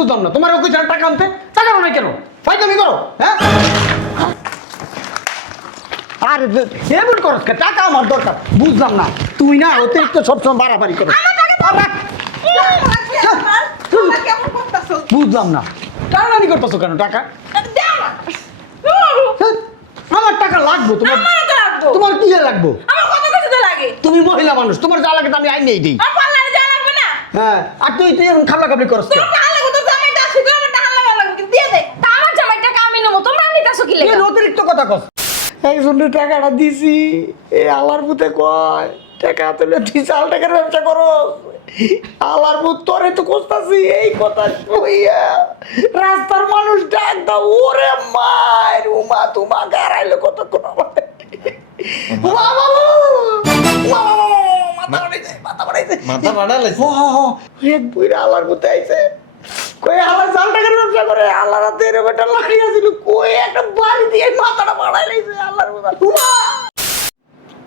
বুঝলাম না, তোমার ওকে টাকা আনতে টাকা নাই কেন? ফাইদামি করো, হ্যাঁ? আরে এমন করো, টাকা আমার দরকার। বুঝলাম না, তুই না অতিরিক্ত সবসময় বাড়াবাড়ি করো। বুঝলাম না, টানাটানি করতেছো কেন? টাকা আমার টাকা লাগবে। তোমার কি লাগবো? তুমি মহিলা মানুষ, তোমার যা লাগে আমি আইন নেই দিই। হ্যাঁ, আর তুই এরকম খাবলা খাবলি করছ। অতিরিক্ত কথা কস। একজনের টাকাটা দিছি, এই আল্লাহর পুতে কয় টাকা তুলে 30 টাকার ব্যবসা করো। আল্লাহর পুত তোরে তো কষ্টাছি এই কথা শুইয়া রাস্তার মানুষ ডাক দাও, ওরে মায়ের উমা তুমা গারাইলো কতক্ষণ আমাদের। মাথা বাড়াইছে এক বুইরা আল্লাহর পুতে আইছে, কই আল্লাহ 4 টাকার ব্যবসা করে। আল্লাহ রাতে এর বেটা লাড়িয়েছিল, কই একটা বাড়ি দিয়ে মাথাটা বাড়াই লাইছে আল্লাহর পুতা।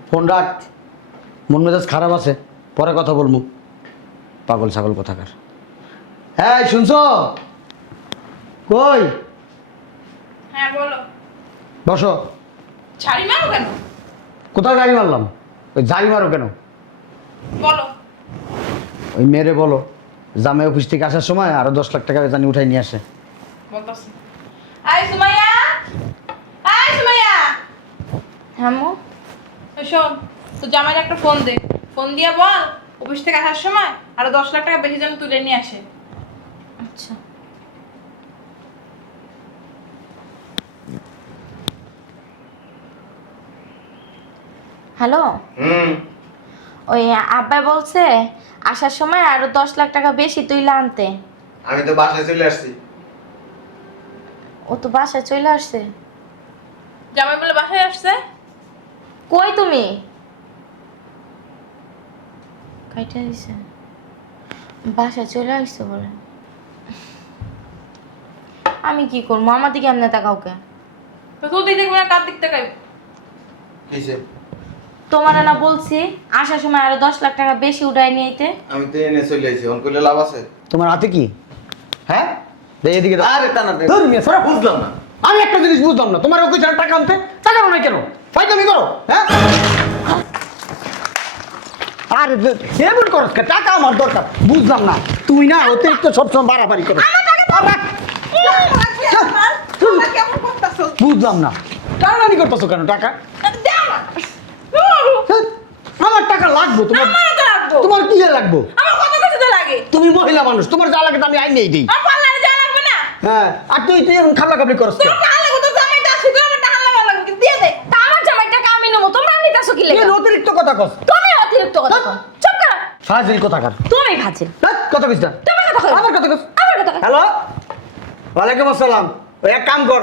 ফোন রাখ, মন মেজাজ খারাপ আছে, পরে কথা বলবো। পাগল ছাগল কোথাকার। হ্যাঁ শুনছো? কই? হ্যাঁ বলো। বসো। ছাড়ি মারো কেন? কোথায় গাড়ি মারলাম? ওই জারি মারো কেন? বলো। ওই মেরে বলো জামাই অফিস থেকে আসার সময় আরো 10 লাখ টাকা জানি উঠাই নিয়ে আসে। বলতাছি। I Sumaiya, I Sumaiya. হ্যামো, শোন, তো জামাইর একটা ফোন দে, ফোন দিয়া বল অফিস থেকে আসার সময় আরো 10 লাখ টাকা বেশি যেন তুলে নিয়ে আসে। আচ্ছা। হ্যালো, ওই আব্বা বলছে আসার সময় আরো 10 লাখ টাকা বেশি তুইলা আনতে। আমি তো বাসায় চলে আসছি। ও তো বাসায় চলে আসছে। জামাই বলে বাসায় আসছে। কই তুমি? কাইটা দিছে, বাসায় চলে আসছে বলে। আমি কি করবো? আমার দিকে এমনি তাকাওকে। তো তুই দিক দেখবি না, কার দিক তাকাই? কিসে? তোমার না বলছি আসার সময় আরো 10 লাখ টাকা বেশি উঠাই নিয়েতে। আমি তো এনে চলে আইছি, অন করলে লাভ আছে? তোমার হাতে কি? হ্যাঁ, দেই এদিকে দাও। আরে টানা ধর মিয়া, সরা। বুঝলাম না। আমি একটা জিনিস বুঝলাম না, তোমার ওকে টাকা আনতে টাকা নাই কেন? ফাইদামি করো, হ্যাঁ? আরে এমন করো, টাকা আমার দরকার। বুঝলাম না, তুই না অতিরিক্ত সবসময় বাড়াবাড়ি করো। বুঝলাম না, টানাটানি করতেছো কেন? টাকা আমার টাকা লাগবে। তোমার কি লাগবো? তুমি মহিলা মানুষ, তোমার যা লাগে আমি আইন নেই দিই। হ্যাঁ, আর তুই এরকম খাবলা খাবলি করছ। অতিরিক্ত কথা কস। অতিরিক্ত কথা কও। চুপ কর। ফাজিল কথাকার। তুমি ফাজিল। কথা কইছ না। তুমি কথা কও। আমার কথা কস। আমার কথা কও। হ্যালো, ওয়ালাইকুম আসসালাম। ওই এক কাম কর,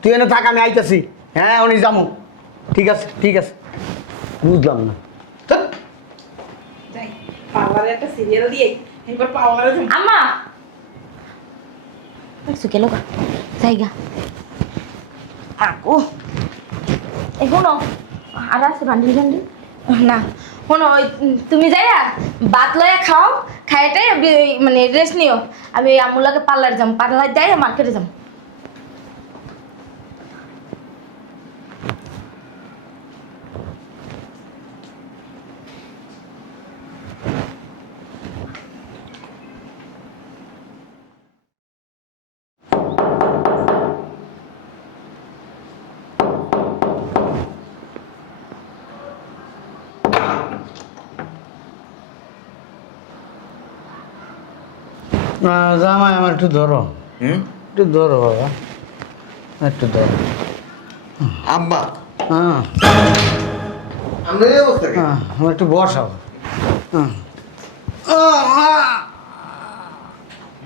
তুই এনে থাক, আমি আইতাছি। হ্যাঁ উনি যামু। ঠিক আছে ঠিক আছে। বুঝলাম না। যাই, পার্লারে একটা সিরিয়াল দিয়ে এবার পার্লারে যাই। আম্মা একটু গেল গা জায়গা আকো এখনো আর আছে বান্ডিল বান্ডিল না শোনো ওই তুমি যাইয়া ভাত লয়া খাও খাইতে মানে রেস্ট নিও আমি আমুলাকে পার্লার যাম পার্লার যাই মার্কেটে যাম জামাই আমার একটু ধরো, একটু ধরো বাবা, একটু ধরো। আব্বা হ্যাঁ আমরা এই অবস্থা কেন? হ্যাঁ, আমার একটু বসাও। হ্যাঁ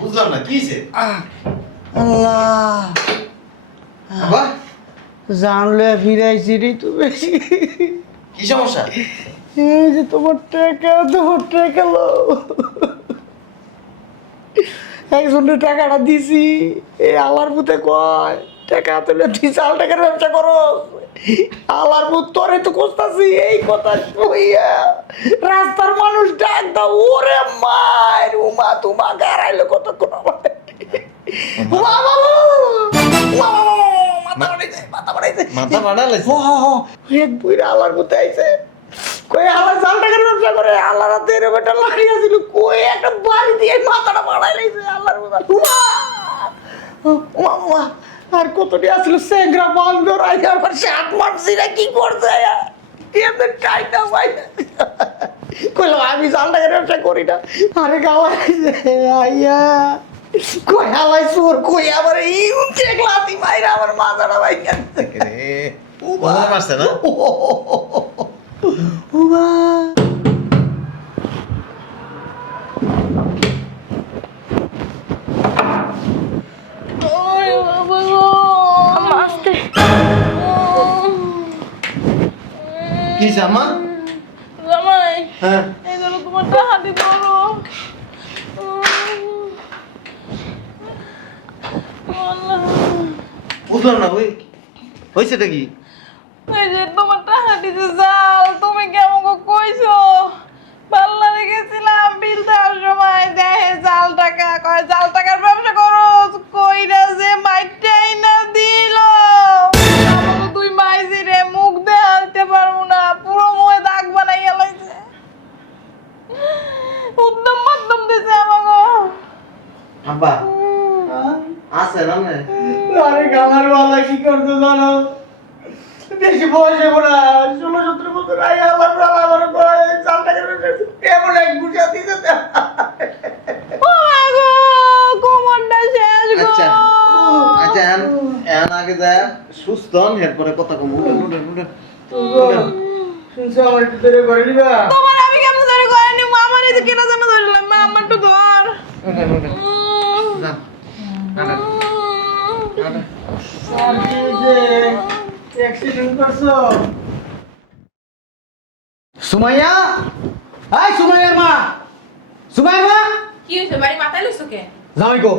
বুঝলাম না কিছে? আল্লাহ, আব্বা জানলে ফিরাইছি রে তুমি। কি সমস্যা? এই যে তোমার টাকা লো, একজনের টাকাটা দিছি, এই আল্লাহর পুতে কয় টাকা তুলে 30 টাকার ব্যবসা করো। আল্লাহর পুত তোরে তো কষ্টাছি এই কথা শুইয়া রাস্তার মানুষ ডাক দাও, ওরে মায়ের উমা তুমা গারাইলো কতক্ষণ আমাদের। মাথা বাড়াইছে মাথা বাড়াইছে? এক বুইরা আল্লাহর মধ্যে আইছে কই আল্লাহ জাল টাকার ব্যবসা করে আল্লাহ রাতে এরকম একটা লাড়ি আছিল কই একটা বাড়ি দিয়ে মাথাটা বাড়াই লাইছে আল্লাহর মধ্যে উমা উমা আর কতটি আসলো সেগ্রা বান্দর আই আমার শার্ট মারছি না কি করছে এমন কাইটা ভাই কইলো আমি জাল টাকার ব্যবসা করি না আরে গাওয়াইছে আইয়া কই হালাই সুর কই আবার এই উঠে গ্লাসি মাইরা আমার মাথাটা ভাই রে বুঝতে পারছে না? উমা আম্মা আস্তে। কি জামা? জামাই হ্যাঁ এই ধরো তোমার হাতে ধরো বুঝলাম না ওই হয়েছেটা কি? এই যে তোমার টাকা দিতে জাল তুমি কেমন কইছো পাল্লারে গেছিলাম বিল দেওয়ার সময় দেহে জাল টাকা কয় জাল টাকার ব্যবসা করো কইরা যে মাইটাই না দিল আমাকে তুই মাইছি রে মুখ দেখাতে পারবো না পুরো মুখে দাগ বানাইয়া লাইছে উদ্যম মাধ্যম দিছে আমাকে আব্বা আছে না না? আরে গালার বালা কি করতে জানো বেশি বয়স হবো না 16-17 বছর আগে আমার বাবা আমার কয় জাল টাকার ব্যবসা এমন এক বুঝা দিছে আগো কোমরটা শেষ গো আচ্ছা আচ্ছা এখন আগে যায় সুস্থ হন এরপরে কথা কম উঠেন উঠেন উঠেন শুনছো আমার একটু ধরে করে নিবা তোমার আমি কেমন ধরে করে নিব আমার এই যে কেনা জানা ধরলাম মা আমার তো ধর উঠেন উঠেন যান আরে অ্যাক্সিডেন্ট করছো সুমাইয়া এই সুমাইয়ার মা সুমাইয়ার মা কি হইছে বাড়ি মাথায় লইছো কে জামাই গো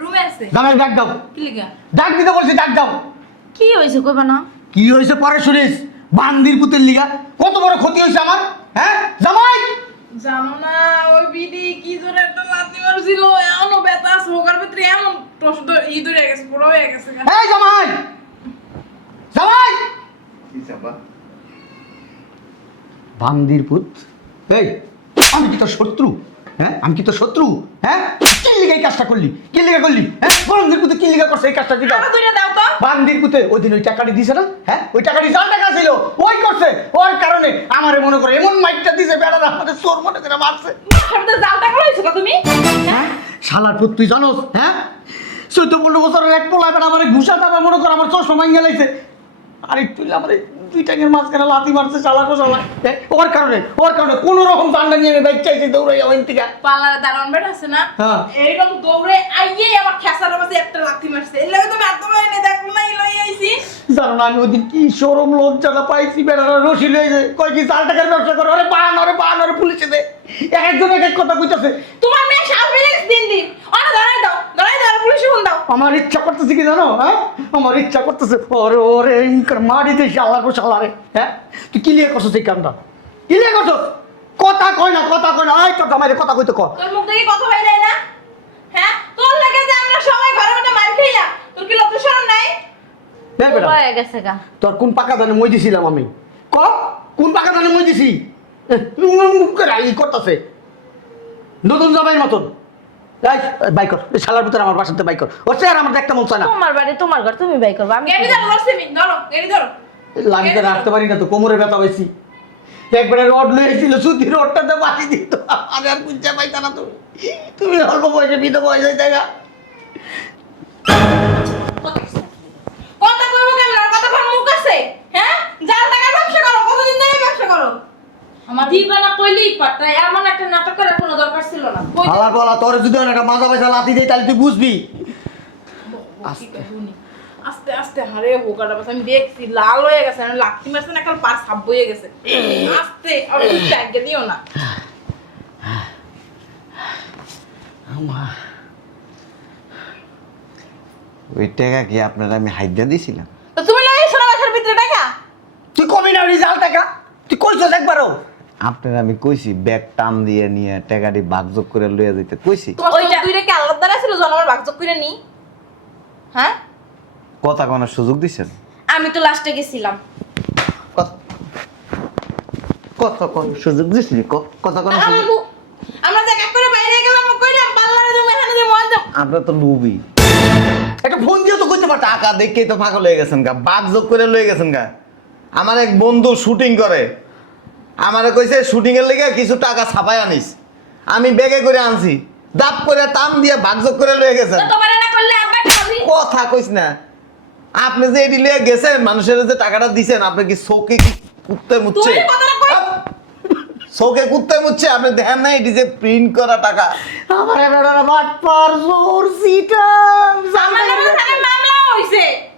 রুমে আছে জামাই ডাক দাও কি লিগা ডাক দিতে বলছি ডাক দাও কি হয়েছে কইবা না? কি হয়েছে পরে শুনিস বান্দির পুতের লিগা কত বড় ক্ষতি হয়েছে আমার হ্যাঁ জামাই জানো না ওই বিডি কি জোরে একটা লাথি মারছিল এমনও ব্যথা আছে হোকার ভিতরে এমন টস ই ধরে গেছে পুরো হয়ে গেছে এই জামাই জামাই কি চাপা? বান্দির পুত এই আমি কি তোর শত্রু হ্যাঁ আমি কি তোর শত্রু হ্যাঁ কি লিগা এই কাজটা করলি কি লিগা করলি হ্যাঁ বান্দির পুতে কি লিগা করছে এই কাজটা দিটা আরো দুইটা দাও তো বান্দির পুতে ওই দিন ওই টাকাটি দিছে না হ্যাঁ ওই টাকাটি যার টাকা ছিল ওই করছে ওর কারণে আমারে মনে করে এমন মাইকটা দিছে বেড়ারা আমাদের চোর মনে করে মারছে সামনে জাল টাকা লইছো কা তুমি হ্যাঁ শালার পুত তুই জানোস হ্যাঁ 14-15 বছরের এক পোলা বেড়া আমার ঘুষা টাকা মনে করে আমার চশমা ভাঙিয়ে লাইছে আরে তুই আমার দুই টাকের মাঝখানে লাথি মারছে শালা কো শালা ওর কারণে কোনো রকম জানলা নিয়ে আমি বাইক চাইছি দৌড়াই আমার থেকে পার্লারে দাঁড়ান বেটা আছে না হ্যাঁ। এইরকম দৌড়ে আইয়েই আমার খেসার মাঝে একটা লাথি মারছে এর লাগে তুমি এত এনে দেখো না লই আইছি জানো না আমি ওদিন কি শরম লজ্জাটা পাইছি বেড়ারা রসি লইছে কয় কি 4 টাকার ব্যবসা করে আরে বাহান পুলিশে দে একজন এক কথা কইতাছে তোমার মেয়ে সাপ বেড়ে দিন দিন অনা দাঁড়াই দাও পুলিশে ফোন দাও আমার ইচ্ছা করতেছে কি জানো হ্যাঁ আমার ইচ্ছা করতেছে ওরে ওরে ইনকার মারি দে শালা গো শালা রে হ্যাঁ তুই কি লিয়ে করছিস এই কামটা কি লিয়ে করছিস কথা কয় না আয় তোর জামাইরে কথা কইতে কর তোর মুখ থেকে কথা বাইরে না হ্যাঁ তোর লাগে যে আমরা সবাই ঘরে মধ্যে মার খাইলাম তোর কি লজ্জা শরম নাই দেখ বেটা হয়ে গেছে গা। তোর কোন পাকা ধানে মই দিছিলাম আমি ক কোন পাকা ধানে মই দিছি মুখ করে ই করতেছে নতুন জামাইয়ের মতন বাইকর শালার ভিতরে আমার বাসাতে বাইকর ওর চেহারা আমার দেখতে মন চায় না তোমার বাড়ি তোমার ঘর তুমি বাই করবা আমি গেড়ি ধরো ধরছি আমি ধরো গেড়ি ধরো লাগিতে রাখতে পারি না তো কোমরে ব্যথা পাইছি একবারে রড লইছিল সুতি রডটাতে বাকি দিত আর আর বুঝতে পাইতা না তুমি অল্প বয়সে বিধবা হয়ে যাই না কথা কইবো কেমন আর কথা কোন মুখ আছে হ্যাঁ জাল টাকার ব্যবসা করো কতদিন ধরে ব্যবসা করো আমার দিবানা কইলেই পারতাই এমন একটা নাটক করার কোনো দরকার ছিল না। আলার বলা তোর যদি একটা মাজা পয়সা লাথি দেই তাহলে তুই বুঝবি আস্তে আস্তে হারে হোকাটা বাস আমি দেখছি লাল হয়ে গেছে আমি লাথি মারছে না কাল পার সাপ বইয়ে গেছে আস্তে আর একটু ট্যাঙ্কে দিও না ওই টাকা কি আপনারা আমি হাইদা দিছিলাম? তো তুমি লাগে শোনা বাসার ভিতরে টাকা তুই কবি না রিজাল টাকা তুই কইছস একবারও আপনারা আমি কইছি ব্যাগ টান দিয়ে নিয়ে টাকাটি ভাগযোগ করে লইয়া যাইতে কইছি তোমার ওইটা দুইটা কি আলাদা দ্বারা ছিল জন আমার ভাগযোগ করে নি হ্যাঁ কথা কোনার সুযোগ দিছেন? আমি তো লাস্টে গেছিলাম। কথা কোন সুযোগ দিছিস? কথা কোন সুযোগ? আমরা দেখা করে বাইরে গেলাম কইলাম পাল্লারে তুমি এখানে যে মজা আমরা তো লুবি। একটা ফোন দিয়ে তো করতে পারতা। টাকা দেখেই তো পাগল হয়ে গেছেন গা, বাঘ যোগ করে লয়ে গেছেন গা। আমার এক বন্ধু শুটিং করে, আমারে কইছে শুটিং এর লেগে কিছু টাকা ছাপাই আনিস। আমি ব্যাগে করে আনছি, দাপ করে টান দিয়ে বাঘ যোগ করে লয়ে গেছেন। তো তোমার না করলে আব্বা খাবি। কথা কইস না। আপনি যে এডি লয়ে গেছেন, মানুষের যে টাকাটা দিছেন, আপনি কি চোখে কি কুত্তে মুচ্ছে? তুই কথাটা কই? চোখে কুত্তে মুচ্ছে, আপনি দেখেন না এটি যে প্রিন্ট করা টাকা? আমার বেড়ারা বাটপার জোর সিটার আমার নামে থানায় মামলা হইছে।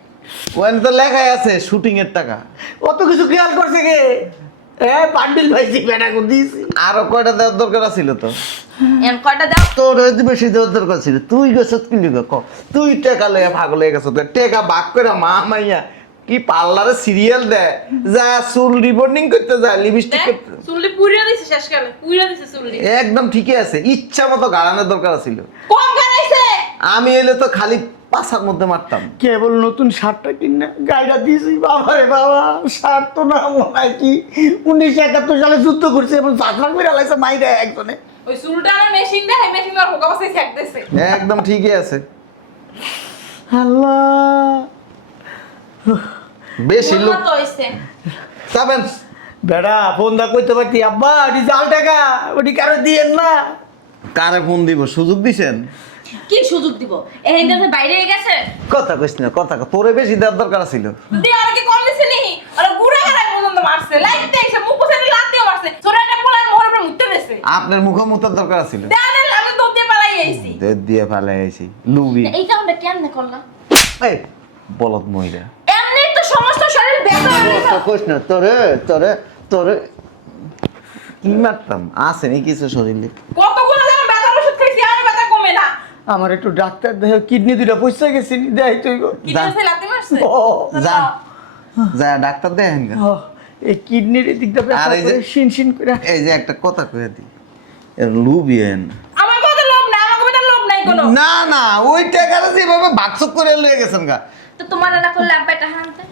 ওখানে তো লেখাই আছে শুটিং এর টাকা। কত কিছু খেয়াল করছে কে? বান্ডিল ভাইছি বেটাকে দিয়েছি। আরো কয়টা দেওয়ার দরকার ছিল তো? এন কয়টা দাও। তোর বেশি দেওয়ার দরকার ছিল। তুই গেছত কি লিখে ক? তুই টাকা লয়ে পাগল হয়ে গেছ। টাকা বাক করে মা মাইয়া কি পার্লারে সিরিয়াল দেয়, যা চুল রিবন্ডিং করতে যায়, লিপস্টিক দেখ, করতে। চুললি পুরিয়া দিছে শেষকালে, পুরিয়া দিছে চুললি। একদম ঠিকই আছে, ইচ্ছা মতো গাড়ানোর দরকার ছিল। কম গাড়াইছে। আমি এলে তো খালি পাছার মধ্যে মারতাম। কেবল নতুন শার্টটা কিনে গাড়িটা দিয়েছি। বাবা রে বাবা, শার্ট তো না মনে হয় কি 1971 সালে যুদ্ধ করছে এবং যাত্রা করে আলাইছে মাইরা একজনে। ওই চুলটা আমার মেশিন দেয়, মেশিন আর হোকা বসে ছেক দিছে। একদম ঠিকই আছে। আল্লাহ, বেশি লোক তো হইছে। যাবেন। বেড়া ফোন দা কইতে পারতি আব্বা ওটি জাল টাকা ওটি কারো দিয়েন না। কারে ফোন দিব? সুযোগ দিছেন? কি সুযোগ দিব? এই যে বাইরে গেছে। কথা কইস না, কথা তোরে বেশি দেওয়ার দরকার ছিল। তুই আর কি কম দিছিস নি? আর গুড়া গাড়াই পর্যন্ত মারছে, লাইট দেইছে, মুখ পোছে লাতিও মারছে, ছোটটা পোলা মোহর উপরে মুতে দিছে। আপনার মুখোমুতার দরকার ছিল। দেন আমি তো দিয়ে পালাই আইছি। দিয়ে ফেলে আইছি লুবি। এই কামটা কেমনে করলাম? এই বলদ মহিলা। এমনি তো সমস্ত শরীর ব্যথা হয়ে গেছে। কথা কইস না, তোরে তোরে তোরে কি মারতাম? আসেনি কিছু শরীরে। কতগুলো যেন ব্যথার ওষুধ খাইছি, আমার ব্যথা কমে না। আমার একটু ডাক্তার দেহ কিডনি দুটা পয়সা গেছে দেখ তুই গো। কি যা। দিছে লাতি মারছে? ও, যা যা ডাক্তার দেখেন গা। ও, এই কিডনির দিকটা ব্যথা আর এই যে- করে শিন শিন করে। এই যে একটা কথা কয়ে দি, লুবিয়েন আমার কথা লোভ নাই, আমার কথা লোভ নাই কোনো। না না, ওই টাকাটা যেভাবে বাক্সক করে লয়ে গেছেন গা। তো তোমার না করলে আব্বা এটা হানতে।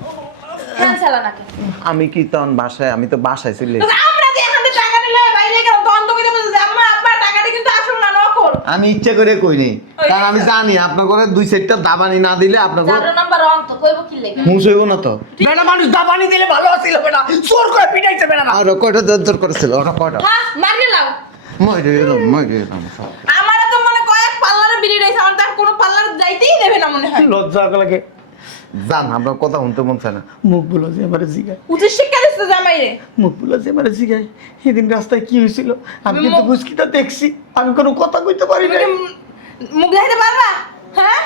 হ্যাঁ চালা নাকি? আমি কি তখন বাসায়, আমি তো বাসায় ছিলে। তো আমরা যে এখান থেকে টাকা নিলে বাইরে গেলাম, তখন তো কইতে বলছে যে আম্মা আপনার টাকাটা কিন্তু আসল না, নকল। আমি ইচ্ছা করে কই নাই, কারণ আমি জানি আপনার ঘরে দুই চারটা দাবানি না দিলে আপনার ঘরে চার নাম্বার রং তো কইব কি লাগে? হুঁশ হইব না তো। বেটা মানুষ দাবানি দিলে ভালো আছিল বেটা, জোর করে পিটাইছে বেটা না। আর কয়টা দর করেছিল? ওটা কয়টা? হ্যাঁ মারি লাও। মরে এলাম, মরে এলাম। আমারও তো মনে কয়েক পার্লারে বিড়ি রয়েছে, আমার তো আর কোনো পার্লার যাইতেই দেবে না মনে হয়। লজ্জা লাগে। জান আমরা কথা শুনতে মন চায় না। মুখ বুলা যে আমার জিগায়, উচিত শিক্ষা দিচ্ছে জামাই রে। মুখ বুলা যে আমার জিগায়। সেদিন রাস্তায় কি হয়েছিল আমি তুমি কিন্তু মুখ- মুস্কিটা দেখছি, আমি কোনো কথা কইতে পারি তুমি না। কি মুখ দেখাইতে পারবা? হ্যাঁ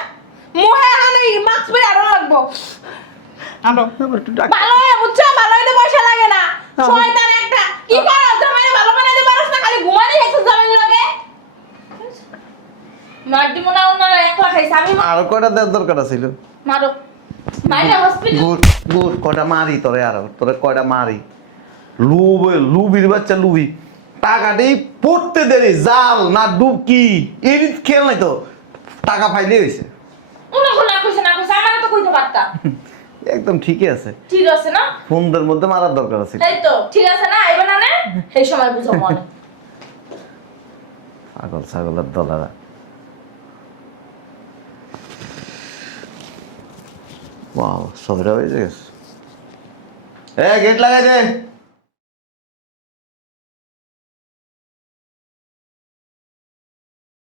মুহে হানে মাস্ক পরে আরো লাগবো। আমার একটু ডাক্তার ভালো হয়ে বুঝছো, ভালো হইতে পয়সা লাগে না। হ্যাঁ। শয়তান একটা। কি করো জামাই ভালো বানাইতে পারছ না, খালি ঘুমানি খাইছো জামাইর লগে। মারদি মনে হয় ওনারা একলা খাইছে, আমি আর কয়টা দেওয়ার দরকার ছিল? মারো। মাইরা হসপিটাল। গুড গুড, কয়টা মারি তোরে, আর তোরে কয়টা মারি। লুবির বাচ্চা লুবি। টাকাটি পড়তে দেরি, জাল না ডুব কি এর খেল নাই তো, টাকা ফাইলে হয়েছে। উনি না কইছে না কইছে, আমারে তো কইতে পারতা। একদম ঠিকই আছে, ঠিক আছে না? ফোনদের মধ্যে মারার দরকার আছে। তাই তো ঠিক আছে না? আইবা না নে? সেই সময় বুঝো মনে। পাগল ছাগলের দলারা। ওয়াও, সবরা হয়ে গেছে। গেট লাগাই দে।